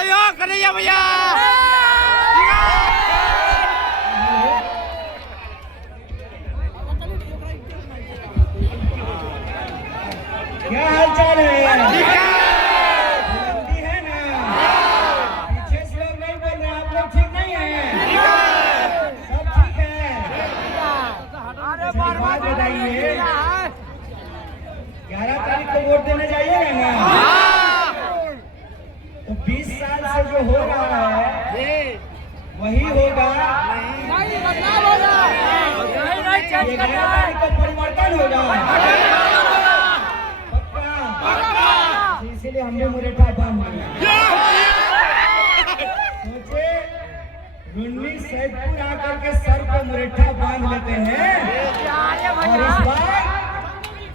सहयोग कन्हैया भैया। क्या हाल चाल है? बुलंदी है ना? पीछे से लोग नहीं बोल रहे, आप लोग ठीक नहीं है? सब ठीक है? बात बताइए, 11 तारीख को वोट देने जाइएगा ना? तो 20 साल से जो हो रहा है वही होगा। 11 तारीख को परिवर्तन होगा। इसीलिए हमने मुरेठा बांध लिया। सोचे रुन्नी सैदपुर आकर के सर पे मुरेठा बांध लेते हैं और इस बार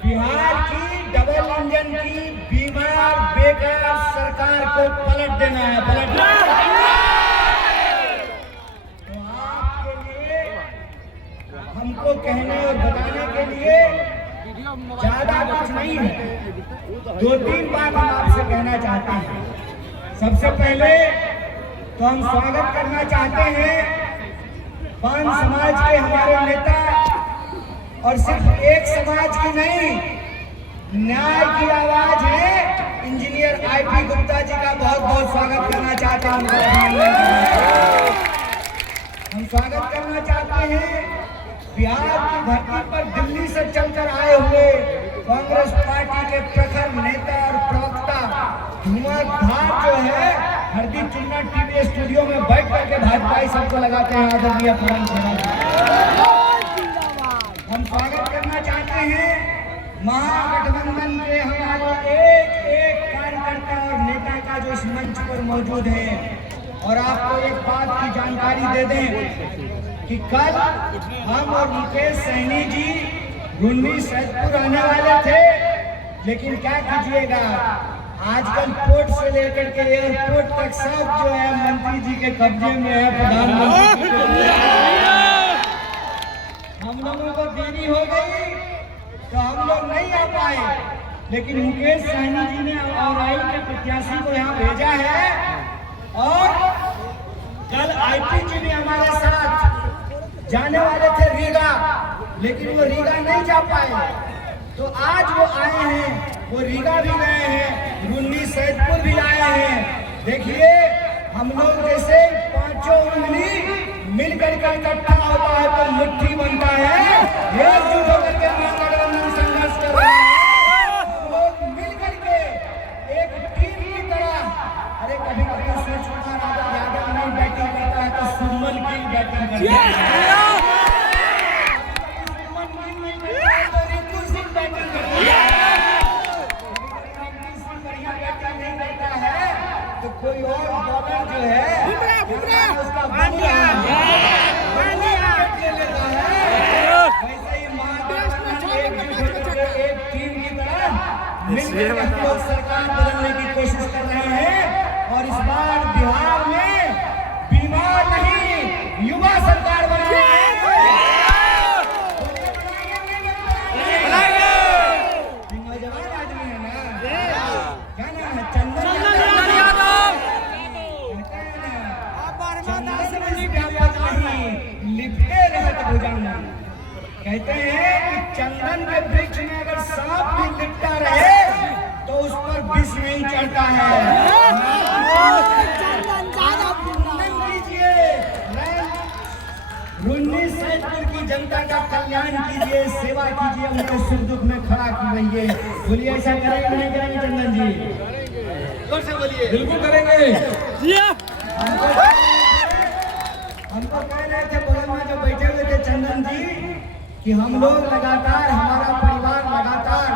बिहार की डबल इंजन की बीमार बेकार सरकार को पलट देना है। तो आपके लिए हमको कहने और बताने के लिए ज्यादा कुछ नहीं है। 2-3 बात हम आपसे कहना चाहते हैं। सबसे पहले तो हम स्वागत करना चाहते हैं पान समाज के हमारे नेता, और सिर्फ एक समाज की नहीं, न्याय की आवाज है इंजीनियर आईपी गुप्ता जी का बहुत बहुत स्वागत करना चाहते हैं। हम स्वागत करना चाहते हैं बिहार की धरती पर दिल्ली से चलकर आए हुए कांग्रेस पार्टी के प्रखर नेता और प्रवक्ता धुआंधार जो है हरदी चुन्ना टीवी स्टूडियो में बैठ करके भाजपाई सबको लगाते हैं आदरणीय पूरन सिंह। हम स्वागत करना चाहते हैं महागठबंधन के हमारे एक कार्यकर्ता और नेता का जो इस मंच पर मौजूद है। और आपको एक बात की जानकारी दे दें कि कल हम और मुकेश सहनी जी रुन्नी सैदपुर आने वाले थे, लेकिन क्या कीजिएगा, आजकल पोर्ट से लेकर के एयरपोर्ट तक सब जो है मंत्री जी के कब्जे में है। प्रधानमंत्री हम लोगों को देरी हो गई तो हम लोग नहीं आ पाए, लेकिन मुकेश सहनी जी ने और आई के प्रत्याशी को यहाँ भेजा है। और कल आईपी जी भी हमारे साथ जाने वाले थे रीगा, लेकिन वो रीगा नहीं जा पाए, तो आज वो आए हैं, वो रीगा भी गए हैं, रुन्नी सैदपुर भी आए हैं। देखिए हम लोग जैसे पांचों उंगली मिलकर के इकट्ठा होता है तो मुट्ठी बनता है। एकजुट होकर के महागठबंधन संघर्ष कर रहे हैं। हम लोग मिलकर के एक टीम की तरह, अरे कभी कभी सोच यादव नहीं बैटिंग करता है तो सुमन की बैटिंग करता है, तो कोई और बॉलर जो है उसका ले लेता है। वैसे ही एक टीम की तरह मिलकर हम लोग सरकार बदलने की कोशिश कर रहे हैं और इस बार बिहार में बीमार नहीं युवा सरकार बनाएंगे। नौजवान आदमी है ना, क्या नाम है, चंदन लिपटे रहत भुजंग। कहते हैं कि चंदन के वृक्ष में अगर सांप भी लिपटा रहे तो उस पर विष नहीं चढ़ता है। रुन्नी सैदपुर की जनता का कल्याण कीजिए, सेवा कीजिए, उनके सुख दुख में खड़ा रहिए। बोलिए ऐसा करेंगे नहीं करेंगे चंदन जी? जोर से बोलिए। बिल्कुल करेंगे। हमको कह रहे थे बगल में जो बैठे हुए थे चंदन जी कि हम लोग लगातार, हमारा परिवार लगातार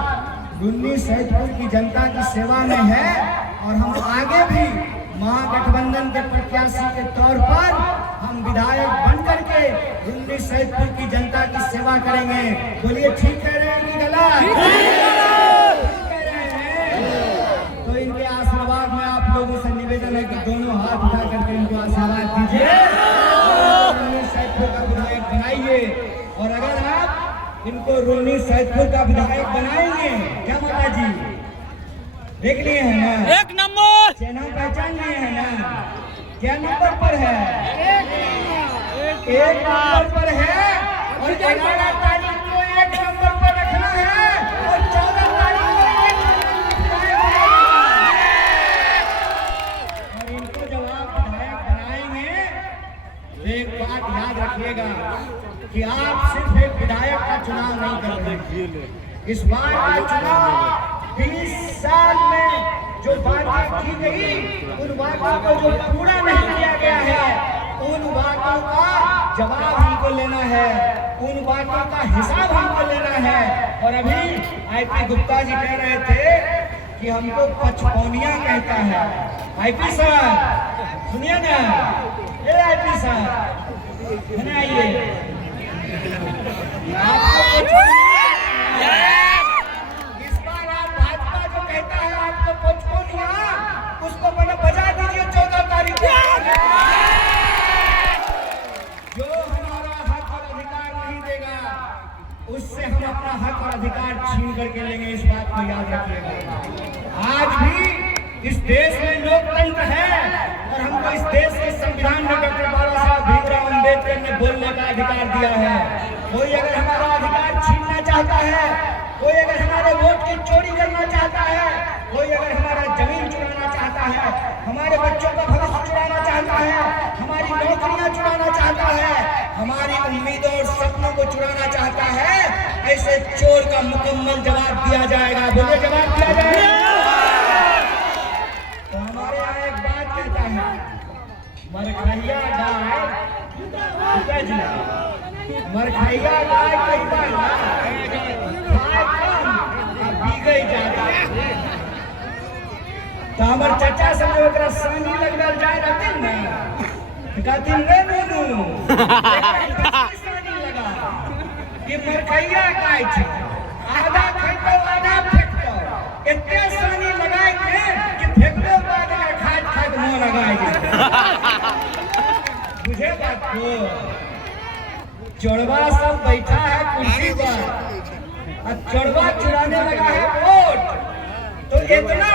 रुन्नी सैदपुर की जनता की सेवा में है और हम आगे भी महागठबंधन के प्रत्याशी के तौर पर हम विधायक बन करके रुन्नी सैदपुर की जनता की सेवा करेंगे। बोलिए ठीक कह रहे हैं कि गलत? कह रहे हैं। तो इनके आशीर्वाद में आप लोगों से निवेदन है कि दोनों हाथ उठा करके इनको आशीर्वाद दीजिए, रुन्नी सैदपुर का विधायक बनाइए। और अगर आप इनको रुन्नी सैदपुर का विधायक बनाएंगे, क्या माता जी देख लिए है ना, एक नंबर चेहरा पहचान लिए है ना, क्या नंबर पर है? एक नंबर पर है। और 11 तारीख को 1 नंबर पर रखना है और 14 तारीख को 1 नंबर और इनको जब आप विधायक बनाएंगे तो एक बात याद रखिएगा कि आप सिर्फ एक विधायक का चुनाव नहीं कर रहे। इस बार का चुनाव 20 साल में जो बातें की गई, उन बातों को जो पूरा नहीं किया गया है, उन बातों का जवाब हमको लेना है, उन बातों का हिसाब हमको लेना है। और अभी आईपी गुप्ता जी कह रहे थे कि हमको पचपौनिया कहता है। आईपी साहब सुनिए ना, ये आईपी साहब बनाइए आपको इस बार आप भाजपा जो कहता है आपको पचपौनिया, उसको मैंने बजा दीजिए 14 तारीख को। जो हमारा हक और अधिकार नहीं देगा, उससे हम अपना हक और अधिकार छीन करके लेंगे। इस बात को याद रखिएगा। आज भी इस देश में लोकतंत्र है और हमको इस देश के संविधान में डॉक्टर बाबा साहब भीमराव अम्बेडकर ने बोलने का अधिकार दिया है। कोई अगर हमारा अधिकार छीनना चाहता है, कोई अगर हमारे वोट की चोरी करना चाहता है, कोई अगर हमारा जमीन चुराना चाहता है, हमारे बच्चों का भविष्य चुराना चाहता है, हमारी नौकरियां चुराना चाहता है, हमारी उम्मीदों और सपनों को चुराना चाहता है, ऐसे चोर का मुकम्मल जवाब दिया जाएगा। बोले जवाब दिया जाएगा। तो हमारे यहाँ एक बात कहता है, मरखैया गाय मरखैया गाय कई बार तो हमारे चाचा सब जो एकरा सानी लगल जाए रहते ना, कहती रे नूनू सानी लगा कि मरखैया गाय छे, आधा फेंको आधा फेंको, इतने सानी लगाए के कि फेंकलो बाद में खाद खाद मुंह लगाए बुझे बात को। चोरवा सब बैठा है कुर्सी पर और चोरवा चुराने लगा है वोट। तो इतना